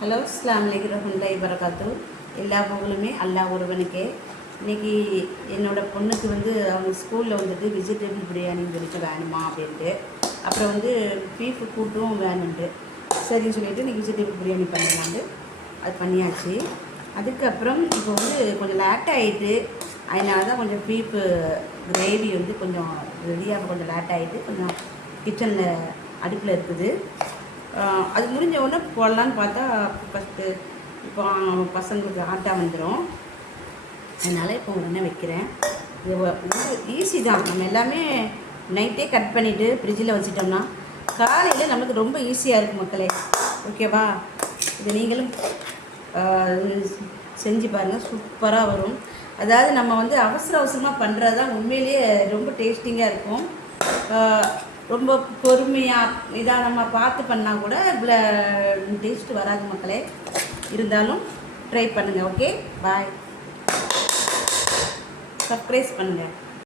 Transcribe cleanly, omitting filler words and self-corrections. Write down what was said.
Hello அஸ்ஸலாமு அலைக்கும் வரஹ்மத்துல்லாஹி வரகாத்து. எல்லா புகழுமே அல்லாஹ் ஒருவனுக்கே. இன்றைக்கி என்னோடய பொண்ணுக்கு அவங்க ஸ்கூலில் வெஜிடபிள் பிரியாணின்னு சொல்லிட்டு வேணுமா அப்படின்ட்டு, அப்புறம் பீஃப் கூட்டும் வேணுன்ட்டு சரின்னு சொல்லிவிட்டு இன்றைக்கி வெஜிடபிள் பிரியாணி பண்ணலான்ட்டு அது பண்ணியாச்சு. அதுக்கப்புறம் இப்போ கொஞ்சம் லேட் ஆகிட்டு, அதனால தான் கொஞ்சம் பீஃபு கிரேவி கொஞ்சம் ரெடியாக கொஞ்சம் லேட் ஆகிட்டு கொஞ்சம் கிச்சனில் அடுப்பில் இருக்குது. அது முடிஞ்ச உடனே போடலான்னு பார்த்தா ஃபஸ்ட்டு இப்போ பசங்களுக்கு ஆட்டா வந்துடும். அதனால் இப்போ உடனே வைக்கிறேன். இது ஈஸி தான். நம்ம எல்லாமே நைட்டே கட் பண்ணிவிட்டு ஃப்ரிட்ஜில் வச்சிட்டோம்னா காலையில் நம்மளுக்கு ரொம்ப ஈஸியாக இருக்குது மக்களே. ஓகேவா? இது நீங்களும் செஞ்சு பாருங்கள், சூப்பராக வரும். அதாவது நம்ம அவசர அவசரமாக பண்ணுறது தான் உண்மையிலேயே ரொம்ப டேஸ்டிங்காக இருக்கும். ரொம்ப பொறுமையாக நிதானமாக பார்த்து பண்ணால் கூட இவ்வளோ டேஸ்ட்டு வராது மக்களே. இருந்தாலும் ட்ரை பண்ணுங்கள். ஓகே, பாய். சர்ப்ரைஸ் பண்ணுங்கள்.